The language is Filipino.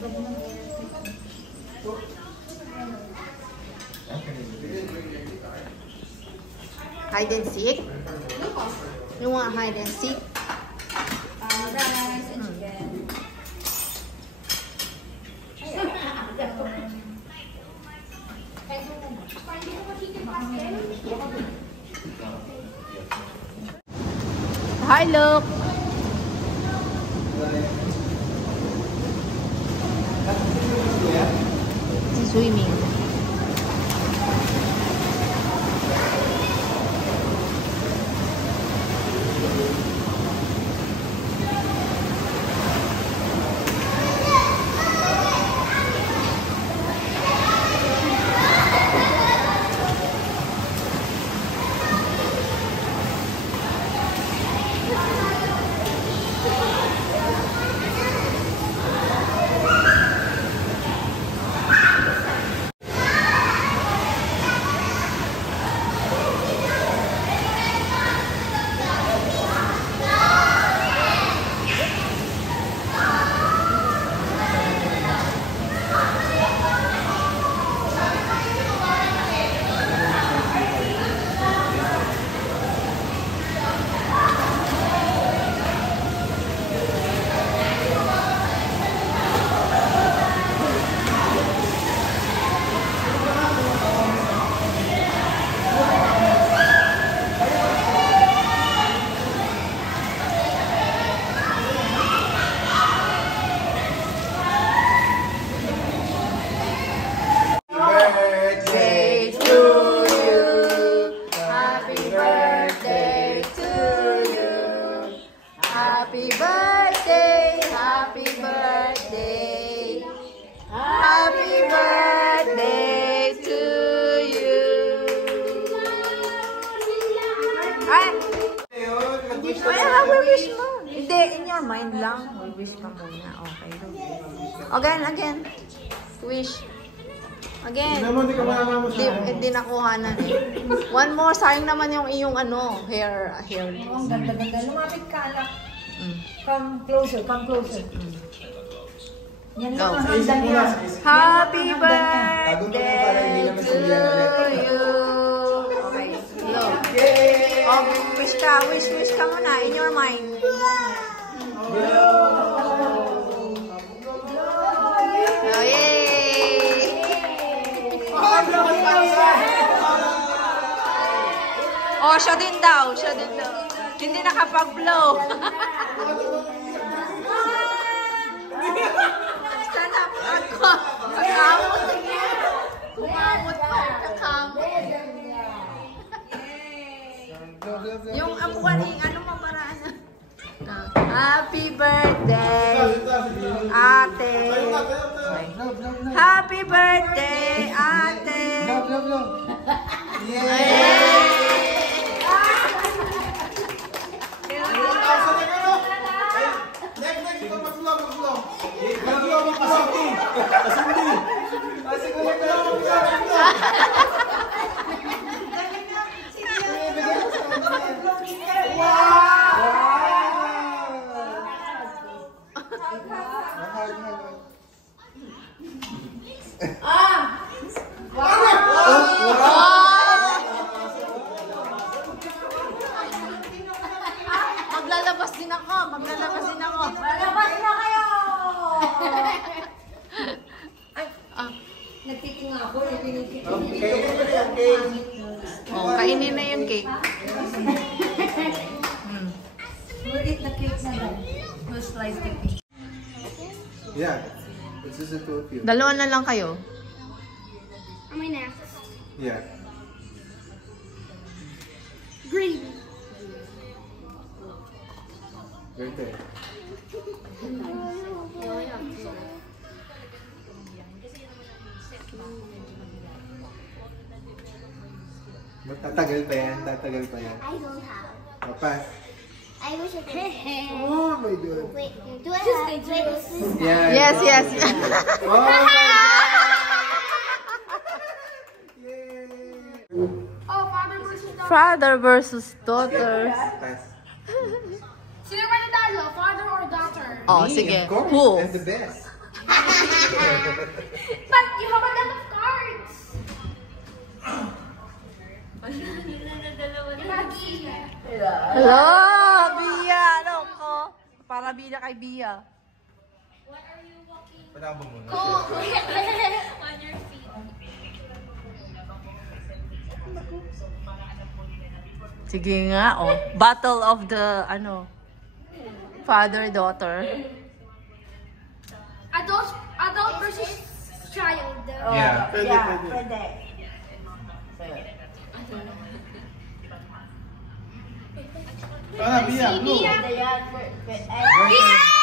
Hide and seek? You want hide and seek? Rice and chicken. Hi, look! It's swimming. Happy birthday, happy birthday, happy birthday to you. Ay! Ay, wish mo. Hindi, in your mind lang. Wish ka muna. Okay. Again. Wish. Again. Hindi nakuha na. One more. Sayang naman yung iyong hair. Ang ganda-ganda. Lumapit ka, anak. Come closer. Yan lang ang handa niya. Happy birthday to you. Okay. Look. Oh, wish ka muna in your mind. Oh, yay! Oh, siya din daw. Hindi nakapag-blow. Sana ako. Kakamot. Kumamot pa. Kakamot. Yung amukan mo paraan na. Happy birthday, ate. Happy birthday, ate. Yay! Maglalabas din ako. Lalabas na kayo! Nagtitinga ako. Oh, kainin na yung cake. We'll eat the cake na lang. We'll slice the cake. Yeah. It's just the two of you. Dalawa na lang kayo. Am I next? Yeah. Green. Right there. Tatagal pa yan. I don't have. Papa. I wish I could. Oh my God. Wait, do I have? Wait, this is. Yeah. Yes. Oh my God. Oh, father versus daughter. Father versus daughter. Pass. Sino ba natalo? Father or daughter? Oh, Me, sige. of course. Who? I'm the best. But you have a lot of cards. Hello, Bia. Ano ko? Para Bia kay Bia. Patabo mo na. On your feet. Sige nga, oh. Battle of the, father-daughter. Adult versus child. Yeah. Pwede. Para, Bia, look. Pwede yan. Yeah!